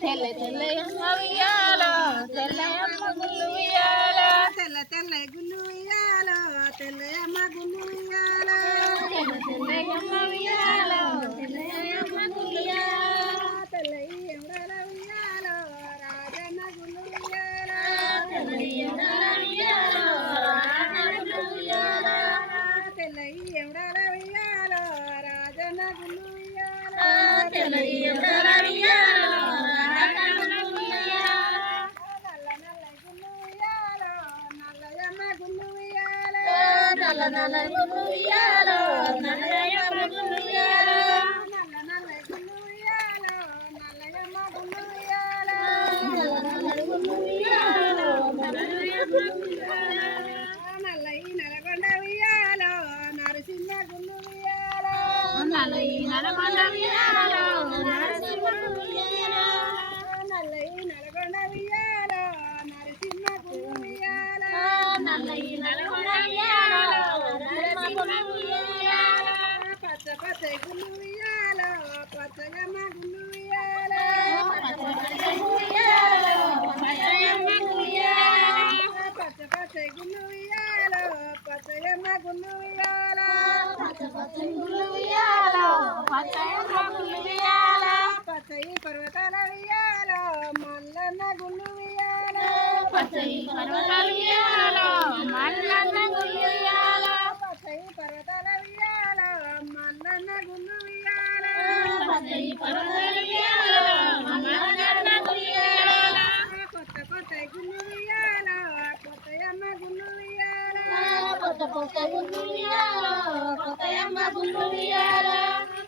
తెల్ల తెల్లయమ్మ ఉయ్యాలో తెల్లయమ్మ గుళ్ళు ఉయ్యాలో తెల్ల తెల్ల గుళ్ళు ఉయ్యాలో తెల్లయమ్మ గుళ్ళు ఉయ్యాలో తెల్ల తెల్లయమ్మ ఉయ్యాలో తెల్లయమ్మ గుళ్ళు ఉయ్యాలో తెల్లయ్యమ్మ ఉయ్యాలో రాజన్న గుళ్ళు ఉయ్యాలో తెల్లయమ్మ ఉయ్యాలో రాజన్న గుళ్ళు ఉయ్యాలో తెల్లయ్యమ్మ ఉయ్యాలో రాజన్న గుళ్ళు ఉయ్యాలో తెల్లయమ్మ ఉయ్యాలో రాజన్న గుళ్ళు ఉయ్యాలో నల్ల నల్ల గుళ్ళు ఉయ్యాలో నల్లయమ్మ గుళ్ళు ఉయ్యాలో నల్ల నల్ల గుళ్ళు ఉయ్యాలో నల్లయమ్మ గుళ్ళు ఉయ్యాలో నల్లయి నల్గొండ ఉయ్యాలో నరసింహ గుళ్ళు ఉయ్యాలో నల్లయి నల్గొండ ఉయ్యాలో నరసింహ గుళ్ళు ఉయ్యాలో నల్లయి నల్గొండ ఉయ్యాలో నరసింహ గుళ్ళు ఉయ్యాలో నల్లయి నల్గొండ ఉయ్యాలో నరసింహ గుళ్ళు ఉయ్యాలో పచ్చ పచ్చ గుళ్ళు ఉయ్యాలో పచ్చగమ్మ గుళ్ళు ఉయ్యాలో పచ్చ పచ్చ ఉయ్యాలో పచ్చయమ్మ గుళ్ళు ఉయ్యాలో పచ్చ పచ్చ గుళ్ళు ఉయ్యాలో పచ్చగమ్మ గుళ్ళు ఉయ్యాలో పచ్చ పచ్చ గుళ్ళు ఉయ్యాలో పచ్చయమ్మ గుళ్ళు ఉయ్యాలో పచ్చయి పర్వతాల ఉయ్యాలో మల్లన్న గుళ్ళు ఉయ్యాలో పచ్చయి పర్వతాలు ఉయ్యాలో మల్లన్న గుళ్ళు ఉయ్యాలో పచ్చయి పర్వతాల ఉయ్యాలో మల్లన్న గుళ్ళు ఉయ్యాలో పచ్చయి పర్వతాలు ఉయ్యాలో మల్లన్న గుళ్ళు ఉయ్యాలో కొత్త కొత్త గుళ్ళు ఉయ్యాలో కొత్తయమ్మ గుళ్ళు ఉయ్యాలో కొత్త కొత్త గుళ్ళు ఉయ్యాలో కొత్తయమ్మ గుళ్ళు ఉయ్యాలో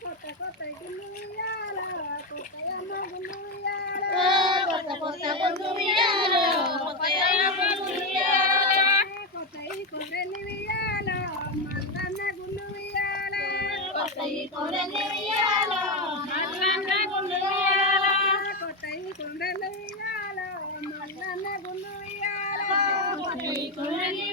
కొత్త కొత్త గుళ్ళు ఉయ్యాలో కొత్తయమ్మ గుళ్ళు ఉయ్యాలో కొత్త కొత్త గుళ్ళు ఉయ్యాలో కొత్తయమ్మ గుళ్ళు ఉయ్యాలో కొత్తయి కొర్రెల్లి ఉయ్యాలో మల్లన్న గుళ్ళు ఉయ్యాలో కొత్తయి కొరలి ఉయ్యాలో మల్లన్న గుళ్ళు ఉయ్యాలో కొత్తయి కొండలు ఉయ్యాలో మల్లన్న గుళ్ళు ఉయ్యాలో కొత్తయి కొరలి